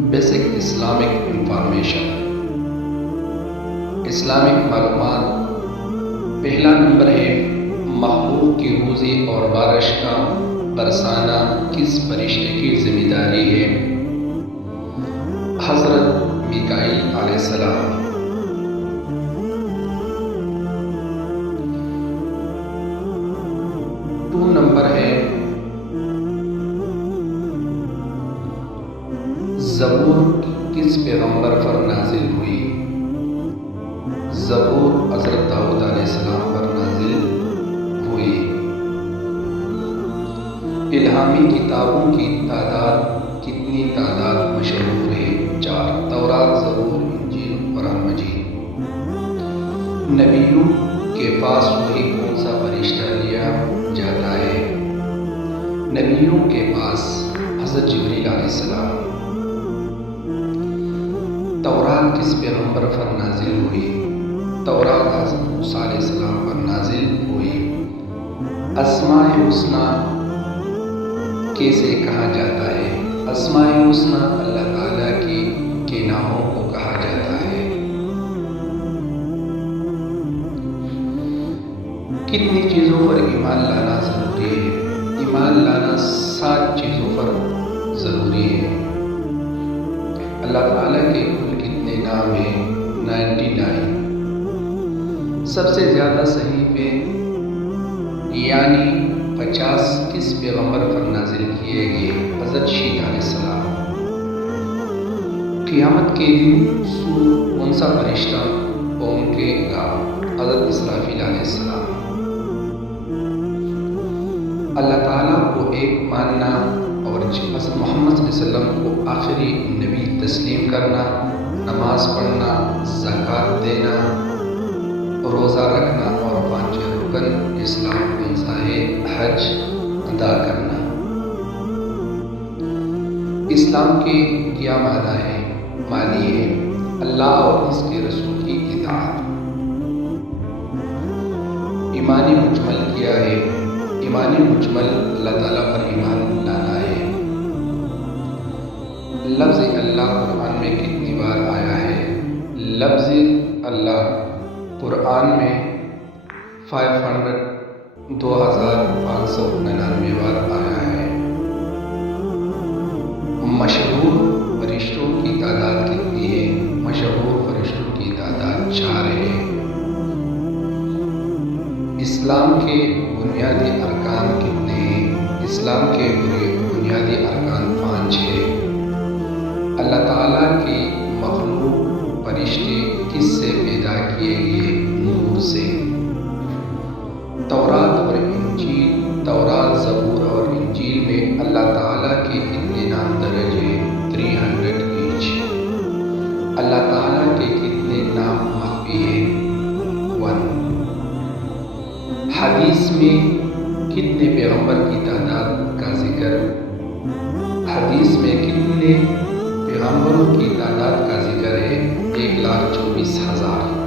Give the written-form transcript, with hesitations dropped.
Basic Islamic information, Islamic معلومات۔ پہلا number ہے مخلوق کی روزی اور بارش کا برسانا کس فرشتے کی ذمہ داری ہے؟ حضرت میکائیل علیہ السلام۔ دو نمبر ہے زبور کس پیغمبر پر نازل ہوئی؟ زبور حضرت داؤد علیہ السلام پر نازل ہوئی۔ الہامی کتابوں کی تعداد کتنی تعداد مشہور ہے؟ 4، تورات، زبور، انجیل، قرآن مجید۔ نبیوں کے پاس وہی کون سا فرشتہ لیا جاتا ہے؟ نبیوں کے پاس حضرت جبریل علیہ السلام۔ تورات کس پیغمبر پر نازل ہوئی؟ تورات حضرت موسیٰ علیہ السلام پر نازل ہوئی۔ اسماء الحسنی کیسے کہا جاتا ہے؟ اسماء الحسنی اللہ تعالیٰ کے ناموں کو کہا جاتا ہے۔ کتنی چیزوں پر ایمان لانا ضروری ہے؟ ایمان لانا 7 چیزوں پر ضروری ہے۔ اللہ تعالیٰ کے کل کتنے نام ہیں؟ 99۔ سب سے زیادہ صحیفے یعنی 50 کس پیغمبر پر نازل کیے گئے؟ حضرت شیخ علیہ السلام۔ قیامت کے دن سور کون سا فرشتہ پھونکے گا؟ حضرت اسرافیل علیہ السلام۔ اللہ تعالیٰ کو ایک ماننا اور حضرت محمد صلی اللہ علیہ وسلم کو آخری نبی تسلیم کرنا، نماز پڑھنا، زکوٰۃ دینا، روزہ رکھنا اور 5 رکن اسلام اجزائے حج ادا کرنا۔ اسلام کے کیا معنی ہے؟ معنی ہے اللہ اور اس کے رسول کی اطاعت۔ ایمانی مجمل کیا ہے؟ ایمانی مجمل اللہ تعالیٰ پر ایمان لانا ہے۔ لفظ اللہ قرآن میں کتنی بار آیا ہے؟ لفظ اللہ قرآن میں 2599 بار آیا ہے۔ مشہور فرشتوں کی تعداد کتنی ہے؟ مشہور فرشتوں کی تعداد 4 ہے۔ اسلام کے بنیادی ارکان کتنے ہیں؟ اسلام کے بنیادی ارکان 5 ہیں۔ اللہ تعالیٰ کی مخلوق فرشتے کس سے پیدا کیے گئے؟ نور سے۔ تورات اور انجیل، تورات، زبور اور انجیل میں اللہ تعالیٰ کے کتنے نام درج ہیں؟ 300 ایچ۔ اللہ تعالیٰ کے کتنے نام مخفی ہیں؟ 1۔ حدیث میں کتنے پیغمبر کی تعداد کا ذکر؟ حدیث میں کتنے پیغمبروں کی تعداد کا ذکر ہے؟ 1,24,000۔